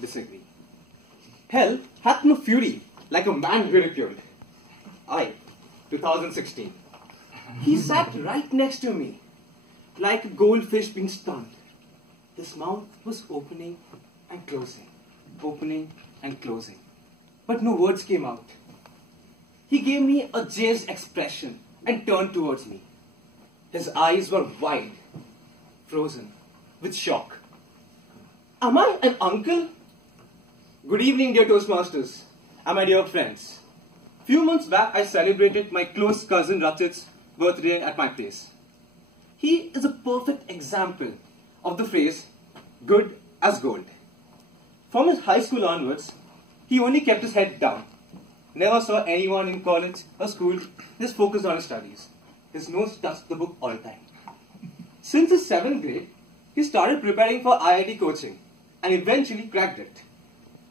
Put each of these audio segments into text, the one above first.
disagree. Hell hath no fury like a man ridiculed. I, 2016. He sat right next to me, like a goldfish being stunned. His mouth was opening and closing, but no words came out. He gave me a dazed expression and turned towards me. His eyes were wide, frozen, with shock. Am I an uncle? Good evening, dear Toastmasters, and my dear friends. Few months back, I celebrated my close cousin Rachit's birthday at my place. He is a perfect example of the phrase, good as gold. From his high school onwards, he only kept his head down. Never saw anyone in college or school just focused on his studies. His nose touched the book all the time. Since his 7th grade, he started preparing for IIT coaching and eventually cracked it.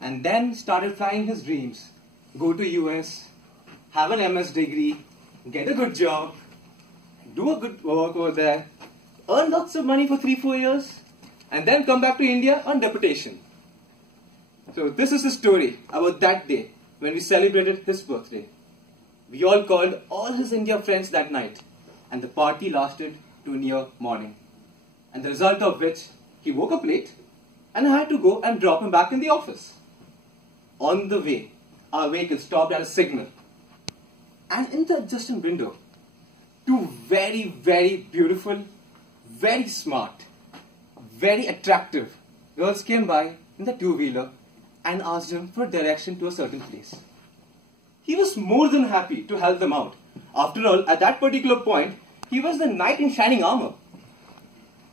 And then started flying his dreams. Go to US, have an MS degree, get a good job, do a good work over there, earn lots of money for 3-4 years, and then come back to India on deputation. So this is the story about that day when we celebrated his birthday. We all called all his India friends that night, and the party lasted to near morning. And the result of which, he woke up late, and I had to go and drop him back in the office. On the way, our vehicle stopped at a signal. And in the adjacent window, two very, very beautiful, very smart, very attractive girls came by in the two-wheeler and asked him for direction to a certain place. He was more than happy to help them out. After all, at that particular point, he was the knight in shining armor.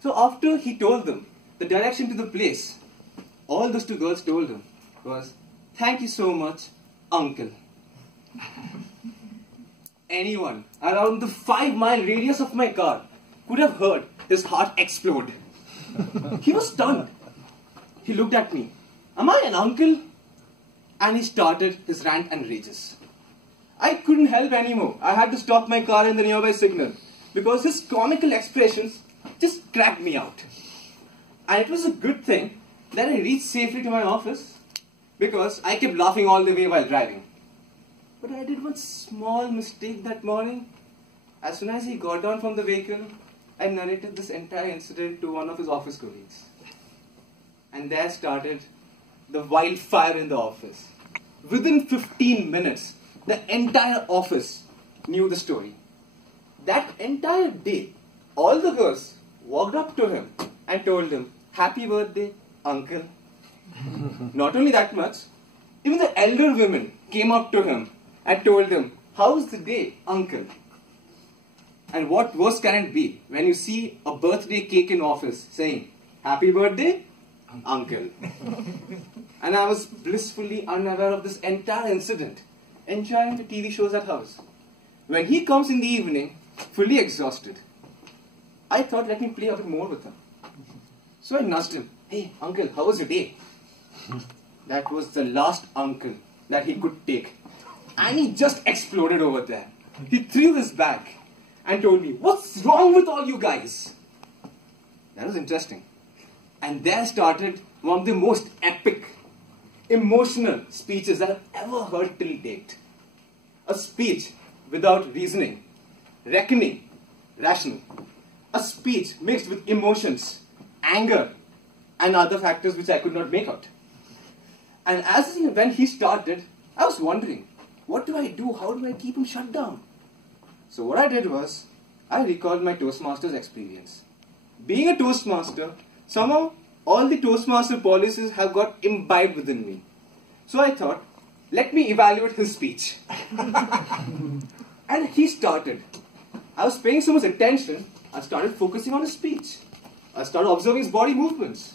So after he told them the direction to the place, all those two girls told him was, "Thank you so much, uncle." Anyone around the 5-mile radius of my car could have heard his heart explode. He was stunned. He looked at me. "Am I an uncle?" And he started his rant and rages. I couldn't help anymore. I had to stop my car in the nearby signal because his comical expressions just cracked me out. And it was a good thing that I reached safely to my office because I kept laughing all the way while driving. But I did one small mistake that morning. As soon as he got down from the vehicle, I narrated this entire incident to one of his office colleagues. And there started the wildfire in the office. Within 15 minutes, the entire office knew the story. That entire day, all the girls walked up to him and told him, "Happy birthday, uncle." Not only that much, even the elder women came up to him and told him, "How's the day, uncle?" And what worse can it be when you see a birthday cake in office saying, "Happy birthday, uncle." And I was blissfully unaware of this entire incident, enjoying the TV shows at house. When he comes in the evening, fully exhausted, I thought, let me play a bit more with him. So I nudged him, "Hey, uncle, how was your day?" That was the last uncle that he could take. And he just exploded over there. He threw his bag and told me, "What's wrong with all you guys?" That was interesting. And there started one of the most epic, emotional speeches that I've ever heard till date. A speech without reasoning, reckoning, rational. A speech mixed with emotions, anger, and other factors which I could not make out. And when he started, I was wondering, what do I do? How do I keep him shut down? So what I did was, I recalled my Toastmasters experience. Being a Toastmaster, somehow all the Toastmaster policies have got imbibed within me. So I thought, let me evaluate his speech. And he started. I was paying so much attention, I started focusing on his speech. I started observing his body movements.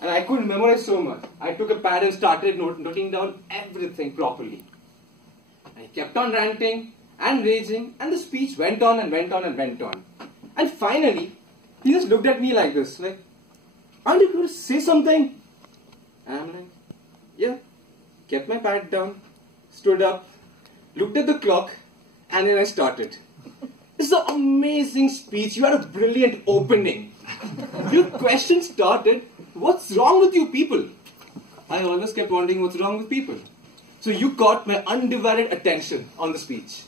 And I couldn't memorize so much. I took a pad and started noting down everything properly. I kept on ranting and raging, and the speech went on and went on and went on. And finally, he just looked at me like this, like, "Aren't you going to say something?" And I'm like, "Yeah." Kept my pad down, stood up, looked at the clock, and then I started. "It's an amazing speech. You had a brilliant opening. Your question started, 'What's wrong with you people?' I always kept wondering what's wrong with people. So you caught my undivided attention on the speech.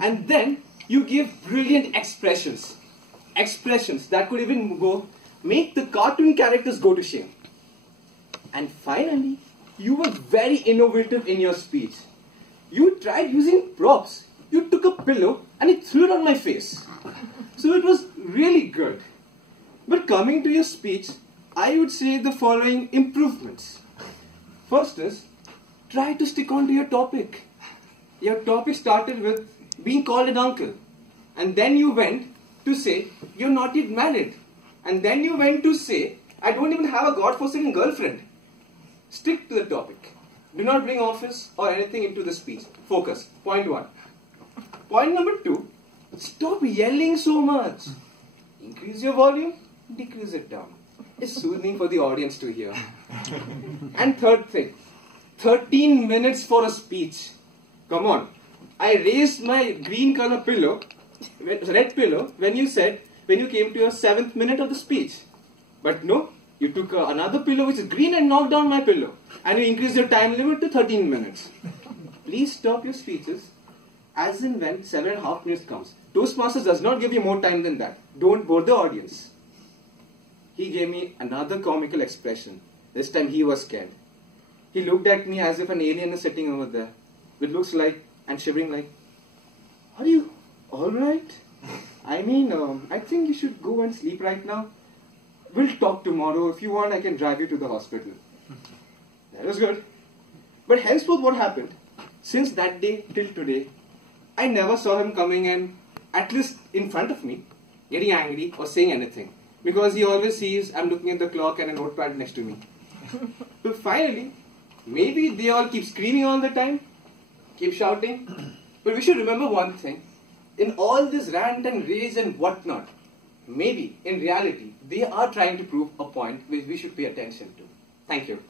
And then you gave brilliant expressions. Expressions that could even make the cartoon characters go to shame. And finally, you were very innovative in your speech. You tried using props. You took a pillow and you threw it on my face. So it was really good. But coming to your speech, I would say the following improvements. First is, try to stick on to your topic. Your topic started with being called an uncle. And then you went to say, you're not yet married. And then you went to say, I don't even have a God-forsaken girlfriend. Stick to the topic. Do not bring office or anything into the speech. Focus. Point 1. Point number 2, stop yelling so much. Increase your volume, decrease it down. It's soothing for the audience to hear. And third thing, 13 minutes for a speech. Come on. I raised my green color pillow, red pillow, when you came to your 7th minute of the speech. But no, you took another pillow which is green and knocked down my pillow. And you increased your time limit to 13 minutes. Please stop your speeches as and when 7.5 minutes comes. Toastmasters does not give you more time than that. Don't bore the audience. He gave me another comical expression. This time he was scared. He looked at me as if an alien is sitting over there. With looks like and shivering like, are you alright? I mean, I think you should go and sleep right now. We'll talk tomorrow. If you want, I can drive you to the hospital. That was good. But henceforth what happened? Since that day till today, I never saw him coming and, at least in front of me, getting angry or saying anything. Because he always sees I'm looking at the clock and a notepad next to me. So finally, maybe they all keep screaming all the time, keep shouting. But we should remember one thing. In all this rant and rage and whatnot, maybe, in reality, they are trying to prove a point which we should pay attention to. Thank you.